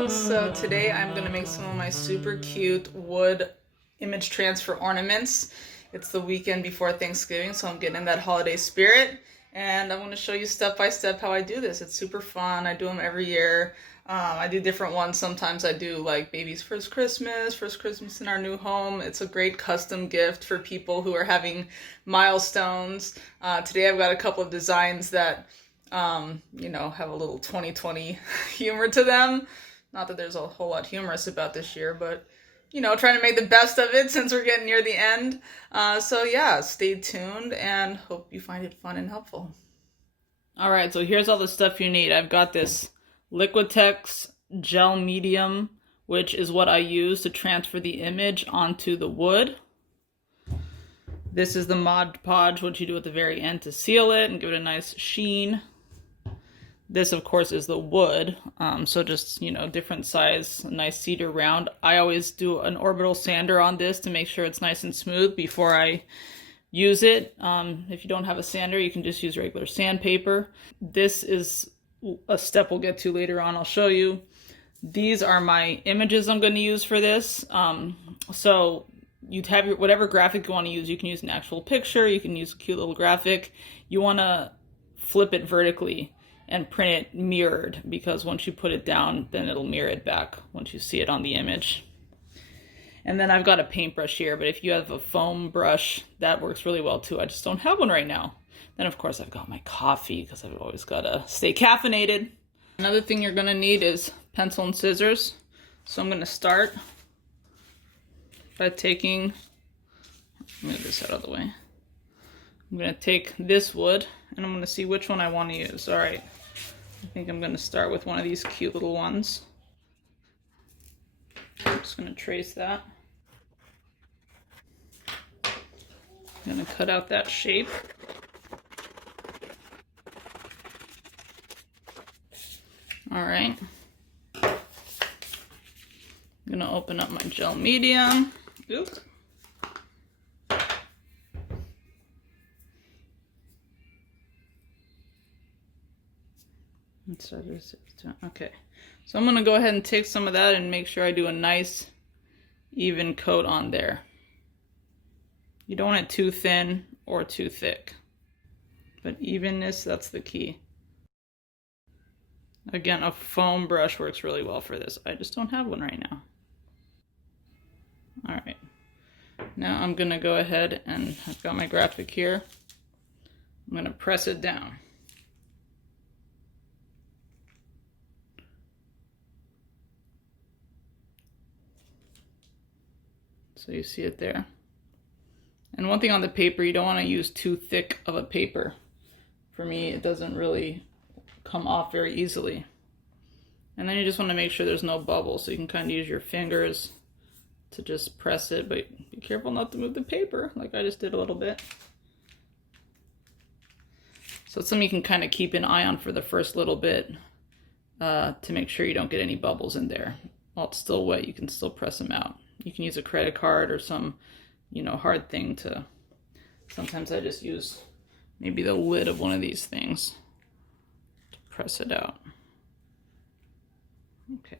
Hello! So today I'm going to make some of my super cute wood image transfer ornaments. It's the weekend before Thanksgiving, so I'm getting in that holiday spirit. And I'm going to show you step by step how I do this. It's super fun. I do them every year. I do different ones. Sometimes I do like baby's first Christmas in our new home. It's a great custom gift for people who are having milestones. Today I've got a couple of designs that have a little 2020 humor to them. Not that there's a whole lot humorous about this year, but, trying to make the best of it since we're getting near the end. So yeah, stay tuned and hope you find it fun and helpful. All right, so here's all the stuff you need. I've got this Liquitex gel medium, which is what I use to transfer the image onto the wood. This is the Mod Podge, which you do at the very end to seal it and give it a nice sheen. This, of course, is the wood, so just, different size, nice cedar round. I always do an orbital sander on this to make sure it's nice and smooth before I use it. If you don't have a sander, you can just use regular sandpaper. This is a step we'll get to later on. I'll show you. These are my images I'm going to use for this. So you'd have whatever graphic you want to use. You can use an actual picture. You can use a cute little graphic. You want to flip it vertically and print it mirrored, because once you put it down, then it'll mirror it back once you see it on the image. And then I've got a paintbrush here, but if you have a foam brush, that works really well too. I just don't have one right now. Then of course I've got my coffee, because I've always got to stay caffeinated. Another thing you're gonna need is pencil and scissors. So I'm gonna start by taking, move this out of the way. I'm gonna take this wood and I'm gonna see which one I want to use. All right. I think I'm going to start with one of these cute little ones. I'm just going to trace that. I'm going to cut out that shape. All right. I'm going to open up my gel medium. Oops. Okay, so I'm going to go ahead and take some of that and make sure I do a nice even coat on there. You don't want it too thin or too thick, but evenness, that's the key. Again, a foam brush works really well for this. I just don't have one right now. All right, now I'm going to go ahead and I've got my graphic here. I'm going to press it down. So you see it there. And one thing on the paper, you don't want to use too thick of a paper. For me, it doesn't really come off very easily. And then you just want to make sure there's no bubbles. So you can kind of use your fingers to just press it, but be careful not to move the paper, like I just did a little bit. So it's something you can kind of keep an eye on for the first little bit to make sure you don't get any bubbles in there. While it's still wet, you can still press them out. You can use a credit card or some, hard thing to, sometimes I just use maybe the lid of one of these things to press it out. Okay.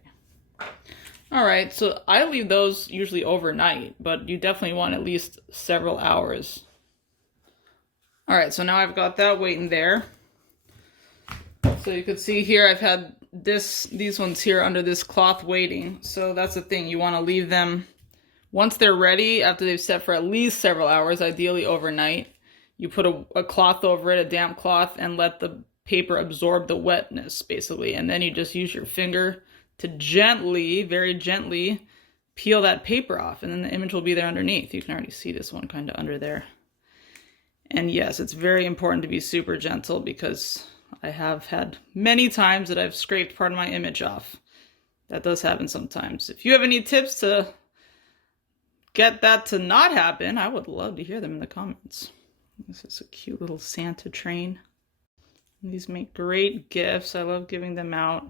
All right, so I leave those usually overnight, but you definitely want at least several hours. All right, so now I've got that waiting there. So you can see here I've had these ones here under this cloth waiting. So that's the thing, you want to leave them once they're ready, after they've set for at least several hours, ideally overnight. You put a cloth over it, a damp cloth, and let the paper absorb the wetness basically. And then you just use your finger to gently, very gently peel that paper off, and then the image will be there underneath. You can already see this one kind of under there. And yes, it's very important to be super gentle, because I have had many times that I've scraped part of my image off. That does happen sometimes. If you have any tips to get that to not happen, I would love to hear them in the comments. This is a cute little Santa train. These make great gifts. I love giving them out.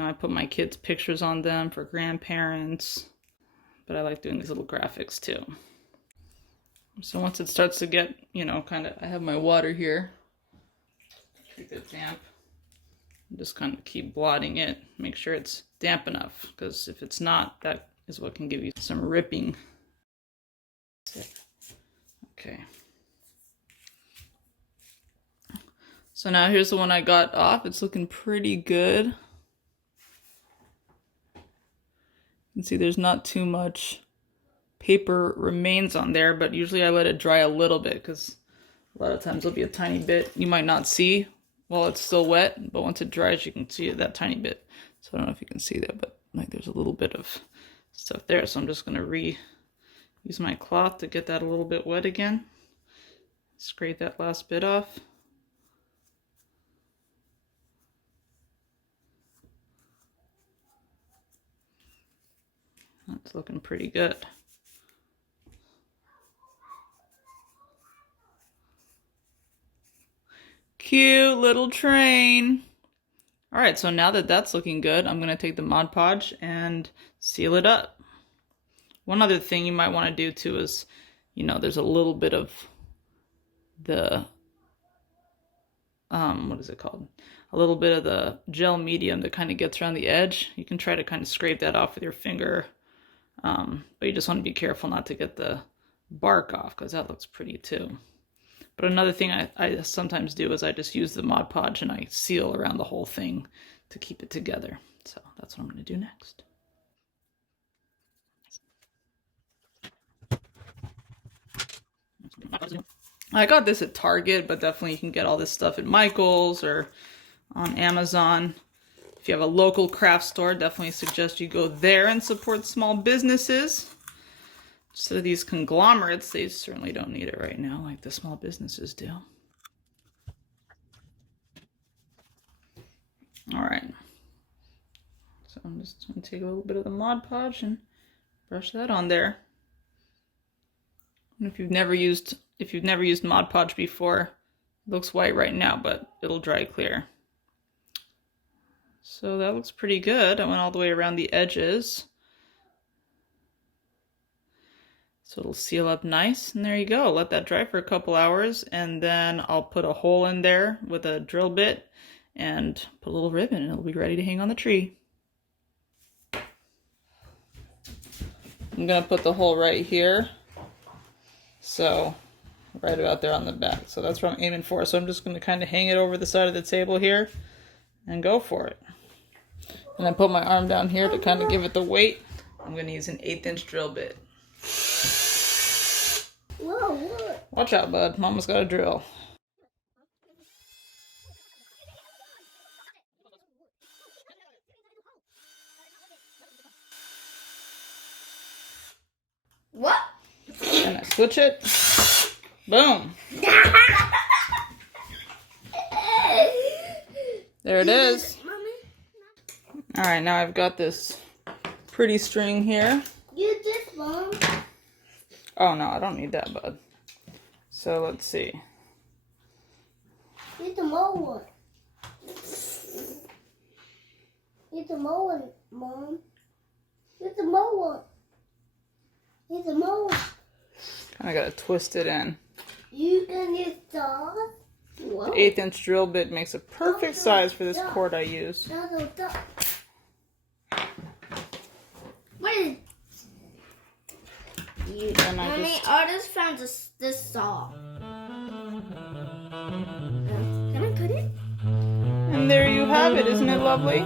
I put my kids' pictures on them for grandparents, but I like doing these little graphics too. So once it starts to get, I have my water here. Keep it damp. Just kind of keep blotting it. Make sure it's damp enough, because if it's not, that is what can give you some ripping. Okay. So now here's the one I got off. It's looking pretty good. You can see there's not too much paper remains on there, but usually I let it dry a little bit, because a lot of times there'll be a tiny bit you might not see while it's still wet, but once it dries you can see that tiny bit. So I don't know if you can see that, but like there's a little bit of stuff there. So I'm just going to use my cloth to get that a little bit wet again. Scrape that last bit off. That's looking pretty good. Cute little train. All right, so now that that's looking good, I'm gonna take the Mod Podge and seal it up. One other thing you might want to do too is, you know, there's a little bit of the, what is it called? A little bit of the gel medium that kind of gets around the edge. You can try to kind of scrape that off with your finger. But you just want to be careful not to get the bark off, because that looks pretty too. But another thing I sometimes do is I just use the Mod Podge and I seal around the whole thing to keep it together. So that's what I'm going to do next. I got this at Target, but definitely you can get all this stuff at Michael's or on Amazon. If you have a local craft store, definitely suggest you go there and support small businesses. Instead of these conglomerates, they certainly don't need it right now like the small businesses do. All right. So I'm just going to take a little bit of the Mod Podge and brush that on there. And if you've never used Mod Podge before, it looks white right now, but it'll dry clear. So that looks pretty good. I went all the way around the edges. So it'll seal up nice, and there you go. Let that dry for a couple hours, and then I'll put a hole in there with a drill bit and put a little ribbon, and it'll be ready to hang on the tree. I'm gonna put the hole right here. So right about there on the back. So that's what I'm aiming for. So I'm just gonna kind of hang it over the side of the table here and go for it. And I put my arm down here to kind of give it the weight. I'm going to use an 1/8" drill bit. Whoa, what? Watch out, bud. Mama's got a drill. What? And I switch it. Boom. There it is. All right, now I've got this pretty string here. Use this one. Oh no, I don't need that, bud. So let's see. Use the more one. Use the more one, Mom. Use the more one. Use the more one. Kind of got to twist it in. You can use sauce. The 1/8" drill bit makes a perfect size for this cord I use. What is? Mommy, I just found this saw. Can I cut it? And there you have it. Isn't it lovely?